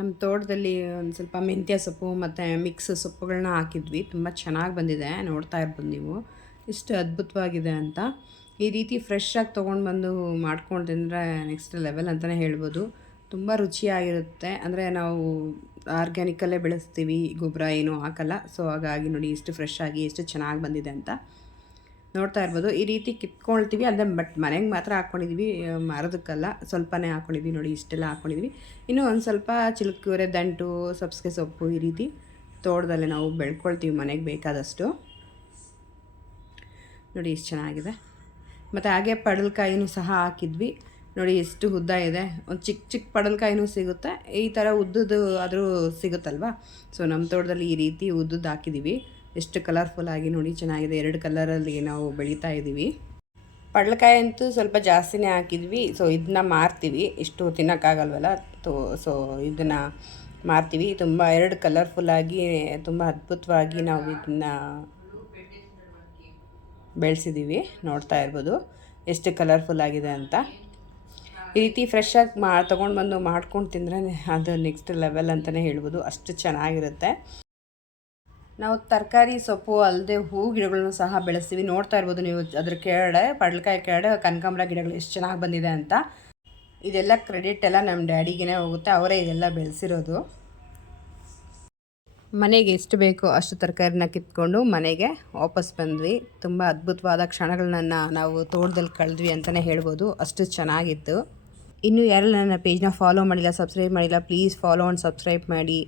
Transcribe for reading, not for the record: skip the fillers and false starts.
ನಮ್ಮ ತೋಟದಲ್ಲಿ ಒಂದು ಸ್ವಲ್ಪ ಮೆಂತ್ಯ ಸೊಪ್ಪು ಮತ್ತು ಮಿಕ್ಸ್ ಸೊಪ್ಪುಗಳನ್ನ ಹಾಕಿದ್ವಿ. ತುಂಬ ಚೆನ್ನಾಗಿ ಬಂದಿದೆ, ನೋಡ್ತಾ ಇರ್ಬೋದು ನೀವು ಇಷ್ಟು ಅದ್ಭುತವಾಗಿದೆ ಅಂತ. ಈ ರೀತಿ ಫ್ರೆಶ್ಶಾಗಿ ತೊಗೊಂಡು ಬಂದು ಮಾಡ್ಕೊಂಡು ತಿಂದರೆ ನೆಕ್ಸ್ಟ್ ಲೆವೆಲ್ ಅಂತಲೇ ಹೇಳ್ಬೋದು. ತುಂಬ ರುಚಿಯಾಗಿರುತ್ತೆ. ಅಂದರೆ ನಾವು ಆರ್ಗ್ಯಾನಿಕಲ್ಲೇ ಬೆಳೆಸ್ತೀವಿ, ಗೊಬ್ಬರ ಏನೂ ಹಾಕಲ್ಲ. ಸೊ ಹಾಗಾಗಿ ನೋಡಿ ಎಷ್ಟು ಫ್ರೆಶ್ ಆಗಿ ಎಷ್ಟು ಚೆನ್ನಾಗಿ ಬಂದಿದೆ ಅಂತ ನೋಡ್ತಾ ಇರ್ಬೋದು. ಈ ರೀತಿ ಕಿತ್ಕೊಳ್ತೀವಿ, ಅಂದರೆ ಬಟ್ ಮನೆಗೆ ಮಾತ್ರ ಹಾಕ್ಕೊಂಡಿದ್ವಿ, ಮರದಕ್ಕಲ್ಲ. ಸ್ವಲ್ಪನೇ ಹಾಕ್ಕೊಂಡಿದ್ವಿ ನೋಡಿ, ಇಷ್ಟೆಲ್ಲ ಹಾಕ್ಕೊಂಡಿದ್ವಿ. ಇನ್ನೂ ಒಂದು ಸ್ವಲ್ಪ ಚಿಲ್ಕುರೆ ದಂಟು, ಸಬ್ಸಿಗೆ ಸೊಪ್ಪು ಈ ರೀತಿ ತೋಟದಲ್ಲೇ ನಾವು ಬೆಳ್ಕೊಳ್ತೀವಿ ಮನೆಗೆ ಬೇಕಾದಷ್ಟು. ನೋಡಿ ಎಷ್ಟು ಚೆನ್ನಾಗಿದೆ. ಮತ್ತು ಹಾಗೆ ಪಡಲ್ಕಾಯಿನೂ ಸಹ ಹಾಕಿದ್ವಿ. ನೋಡಿ ಎಷ್ಟು ಉದ್ದ ಇದೆ. ಒಂದು ಚಿಕ್ಕ ಚಿಕ್ಕ ಪಡಲ್ಕಾಯಿನೂ ಸಿಗುತ್ತೆ, ಈ ಥರ ಉದ್ದದ್ದು ಆದರೂ ಸಿಗುತ್ತಲ್ವ. ಸೊ ನಮ್ಮ ತೋಟದಲ್ಲಿ ಈ ರೀತಿ ಉದ್ದದ್ದು ಹಾಕಿದ್ದೀವಿ. ಎಷ್ಟು ಕಲರ್ಫುಲ್ಲಾಗಿ ನೋಡಿ ಚೆನ್ನಾಗಿದೆ. 2 ಕಲರಲ್ಲಿ ನಾವು ಬೆಳೀತಾ ಇದ್ದೀವಿ. ಪಡಲ್ಕಾಯಿ ಅಂತೂ ಸ್ವಲ್ಪ ಜಾಸ್ತಿನೇ ಹಾಕಿದ್ವಿ. ಸೊ ಇದನ್ನ ಮಾರ್ತೀವಿ, ಇಷ್ಟು ತಿನ್ನೋಕ್ಕಾಗಲ್ವಲ್ಲ. ಸೊ ಇದನ್ನು ಮಾರ್ತೀವಿ. ತುಂಬ 2 ಕಲರ್ಫುಲ್ಲಾಗಿ ತುಂಬ ಅದ್ಭುತವಾಗಿ ನಾವು ಇದನ್ನ ಬೆಳೆಸಿದ್ದೀವಿ. ನೋಡ್ತಾ ಇರ್ಬೋದು ಎಷ್ಟು ಕಲರ್ಫುಲ್ಲಾಗಿದೆ ಅಂತ. ಈ ರೀತಿ ಫ್ರೆಶ್ಶಾಗಿ ತೊಗೊಂಡು ಬಂದು ಮಾಡ್ಕೊಂಡು ತಿಂದರೆ ಅದು ನೆಕ್ಸ್ಟ್ ಲೆವೆಲ್ ಅಂತಲೇ ಹೇಳ್ಬೋದು, ಅಷ್ಟು ಚೆನ್ನಾಗಿರುತ್ತೆ. ನಾವು ತರಕಾರಿ ಸೊಪ್ಪು ಅಲ್ಲದೆ ಹೂ ಗಿಡಗಳನ್ನು ಸಹ ಬೆಳೆಸ್ತೀವಿ. ನೋಡ್ತಾ ಇರ್ಬೋದು ನೀವು, ಅದ್ರ ಕೆಳಗಡೆ ಪಡಲ್ಕಾಯಿ ಕೆಳಗಡೆ ಕನಕಾಂಬರ ಗಿಡಗಳು ಎಷ್ಟು ಚೆನ್ನಾಗಿ ಬಂದಿದೆ ಅಂತ. ಇದೆಲ್ಲ ಕ್ರೆಡಿಟ್ ಎಲ್ಲ ನಮ್ಮ ಡ್ಯಾಡಿಗೇ ಹೋಗುತ್ತೆ, ಅವರೇ ಇದೆಲ್ಲ ಬೆಳೆಸಿರೋದು. ಮನೆಗೆ ಎಷ್ಟು ಬೇಕೋ ಅಷ್ಟು ತರಕಾರಿನ ಕಿತ್ಕೊಂಡು ಮನೆಗೆ ವಾಪಸ್ ಬಂದ್ವಿ. ತುಂಬ ಅದ್ಭುತವಾದ ಕ್ಷಣಗಳನ್ನ ನಾವು ತೋಟದಲ್ಲಿ ಕಳೆದ್ವಿ ಅಂತಲೇ ಹೇಳ್ಬೋದು, ಅಷ್ಟು ಚೆನ್ನಾಗಿತ್ತು. ಇನ್ನೂ ಯಾರೆಲ್ಲ ನನ್ನ ಪೇಜ್ನ ಫಾಲೋ ಮಾಡಿಲ್ಲ, ಸಬ್ಸ್ಕ್ರೈಬ್ ಮಾಡಿಲ್ಲ, ಪ್ಲೀಸ್ ಫಾಲೋ ಆ್ಯಂಡ್ ಸಬ್ಸ್ಕ್ರೈಬ್ ಮಾಡಿ.